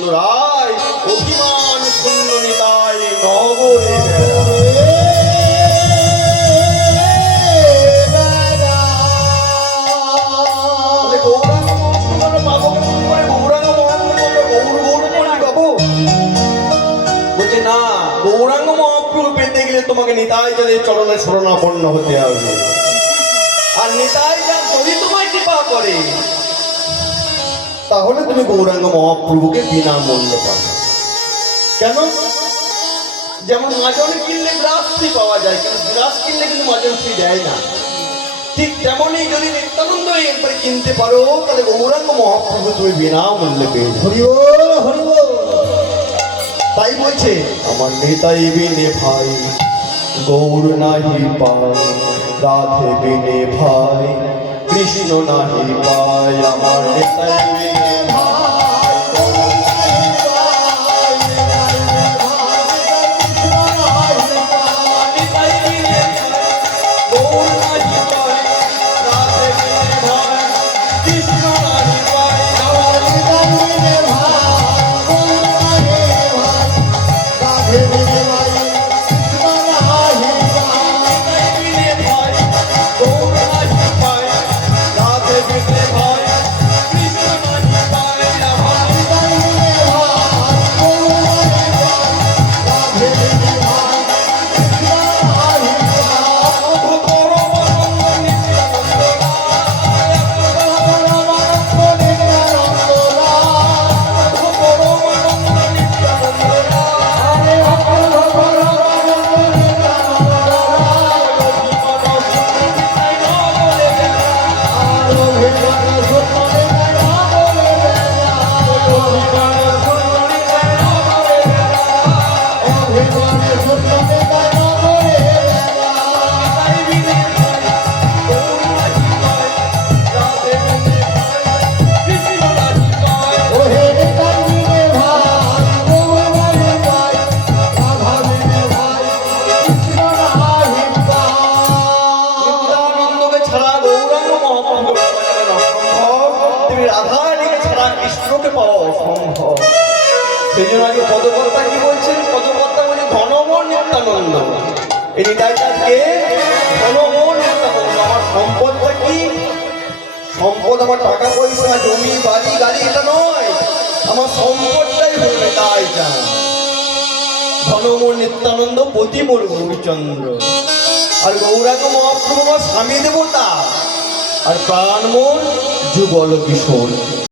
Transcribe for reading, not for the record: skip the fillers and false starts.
নিত্যানন্দ রায় অভিমান শূন্য নিতাই নগরে গৌরাঙ্গ মহাপ্রভু পেতে গেলে তোমাকে নিতাই যাদের চরণে শরণাপন্ন হতে হবে। আর নিতাই যা যদি তোমায় কৃপা করে তাহলে তুমি গৌরাঙ্গ মহাপ্রভুকে বিনামূল্যে পাবে। কেন? যেমন মাজন কিনলে গ্রাস ফ্রি পাওয়া যায়, কিন্তু গ্রাস কিনলে কিন্তু মাজন ফ্রি দেয় না। ঠিক তেমনই যদি নিত্যানন্দ একবার কিনতে পারো তাহলে গৌরাঙ্গ মহাপ্রভু তুমি বিনামূল্যে পেয়ে যাবে। তাই বলছে আমার নেতাই বিনে ভাই গৌর নাহি পায়, রাধে বিনে ভাই কৃষ্ণ নাহি পায়। আমার নেতাই বিনে ভাই গৌর নাহি পায়, নেতাই বিনে ভাই গৌর নাহি পায়, রাধে বিনে ভাই কৃষ্ণ নাহি পায়। আমার নেতাই বিনে ভাই পদকর্তা কি বলছেন? পদকর্তা বলে ঘনমোহন নিত্যানন্দ। এই নিতাইকে ঘনমোহন নিত্যানন্দ। আমার সম্পদটা কি? সম্পদ আমার টাকা পয়সা জমি বাড়ি গাড়ি এটা নয়, আমার সম্পদটাই হল নিতাইটা। ঘনমোহন নিত্যানন্দ পতিমোর গৌরচন্দ্র। আর গৌরাঙ্গ মহাপ্রভু আমার স্বামী দেবতা, আর প্রাণমোহন যুগল কিশোর।